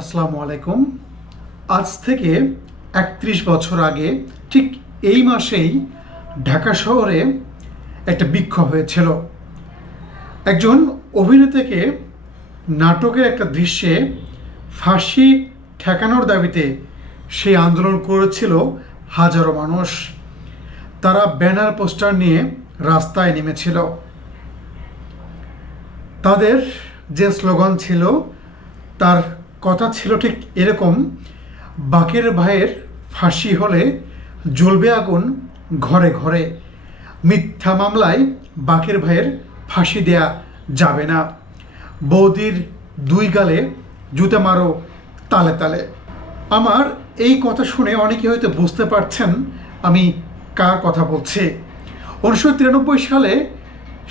আসসালামু আলাইকুম। আজ থেকে ৩১ বছর আগে ঠিক এই মাসেই ঢাকা শহরে একটা বিক্ষোভ হয়েছিল। একজন অভিনেতাকে নাটকের একটা দৃশ্যে ফাঁসি ঠেকানোর দাবিতে সেই আন্দোলন করেছিল হাজারো মানুষ। তারা ব্যানার পোস্টার নিয়ে রাস্তায় নেমেছিল। তাদের যে স্লোগান ছিল, তার কথা ছিল ঠিক এরকম: বাকের ভাইয়ের ফাঁসি হলে জ্বলবে আগুন ঘরে ঘরে, মিথ্যা মামলায় বাকের ভাইয়ের ফাঁসি দেয়া যাবে না, বৌদির দুই গালে জুতা মারো তালে তালে। আমার এই কথা শুনে অনেকে হয়তো বুঝতে পারছেন আমি কার কথা বলছি। 1993 সালে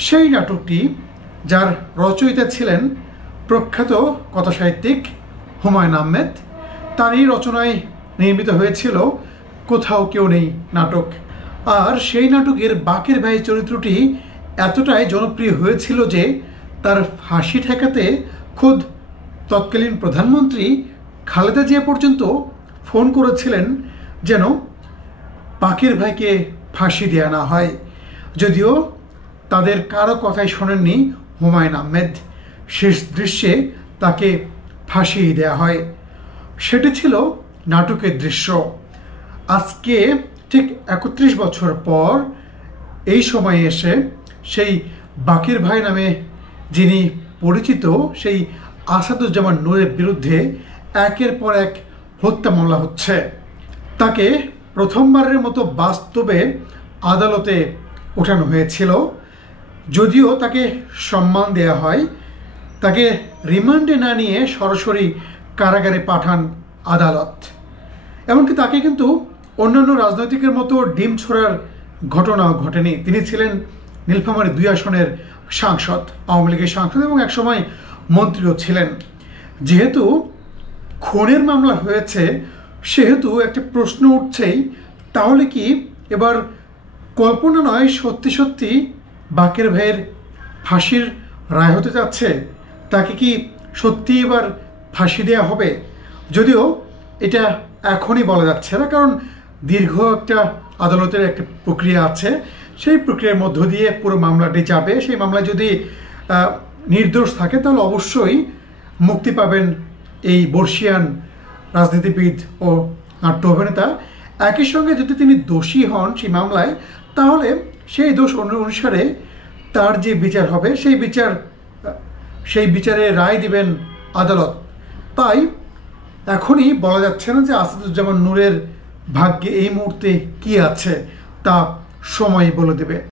সেই নাটকটি, যার রচয়িতা ছিলেন প্রখ্যাত কথাসাহিত্যিক হুমায়ুন আহমেদ, তারই রচনায় নির্মিত হয়েছিল কোথাও কেউ নেই নাটক। আর সেই নাটকের বাকের ভাই চরিত্রটি এতটাই জনপ্রিয় হয়েছিল যে তার ফাঁসি ঠেকাতে খোদ তৎকালীন প্রধানমন্ত্রী খালেদা জিয়া পর্যন্ত ফোন করেছিলেন যেন বাকের ভাইকে ফাঁসি দেওয়া না হয়। যদিও তাদের কারো কথাই শোনেননি হুমায়ুন আহমেদ। শেষ দৃশ্যে তাকে ফাঁসি দেওয়া হয়। সেটি ছিল নাটকের দৃশ্য। আজকে ঠিক ৩১ বছর পর এই সময়ে এসে সেই বাকের ভাই নামে যিনি পরিচিত, সেই আসাদুজ্জামান নূরের বিরুদ্ধে একের পর এক হত্যা মামলা হচ্ছে। তাকে প্রথমবারের মতো বাস্তবে আদালতে ওঠানো হয়েছিল। যদিও তাকে সম্মান দেয়া হয়, তাকে রিমান্ডে না নিয়ে সরাসরি কারাগারে পাঠান আদালত। এমনকি তাকে কিন্তু অন্যান্য রাজনৈতিকের মতো ডিম ছোড়ার ঘটনাও ঘটেনি। তিনি ছিলেন নীলফামারী ২ আসনের সাংসদ, আওয়ামী লীগের সাংসদ, এবং একসময় মন্ত্রীও ছিলেন। যেহেতু খুনের মামলা হয়েছে, সেহেতু একটা প্রশ্ন উঠছেই, তাহলে কি এবার কল্পনা নয়, সত্যি সত্যি বাকের ভাইয়ের ফাঁসির রায় হতে যাচ্ছে? তাকে কি সত্যি এবার ফাঁসি দেওয়া হবে? যদিও এটা এখনই বলা যাচ্ছে না, কারণ দীর্ঘ একটা আদালতের একটা প্রক্রিয়া আছে। সেই প্রক্রিয়ার মধ্য দিয়ে পুরো মামলাটি যাবে। সেই মামলায় যদি নির্দোষ থাকে, তাহলে অবশ্যই মুক্তি পাবেন এই বর্ষিয়ান রাজনীতিবিদ ও নাট্য অভিনেতা। একই সঙ্গে যদি তিনি দোষী হন সেই মামলায়, তাহলে সেই দোষ অনুসারে তার যে বিচার হবে, সেই বিচারে রায় দিবেন আদালত। তাই এখনই বলা যাচ্ছে না যে আসাদুজ্জামান নূরের ভাগ্যে এই মুহূর্তে কি আছে, তা সময় বলে দেবে।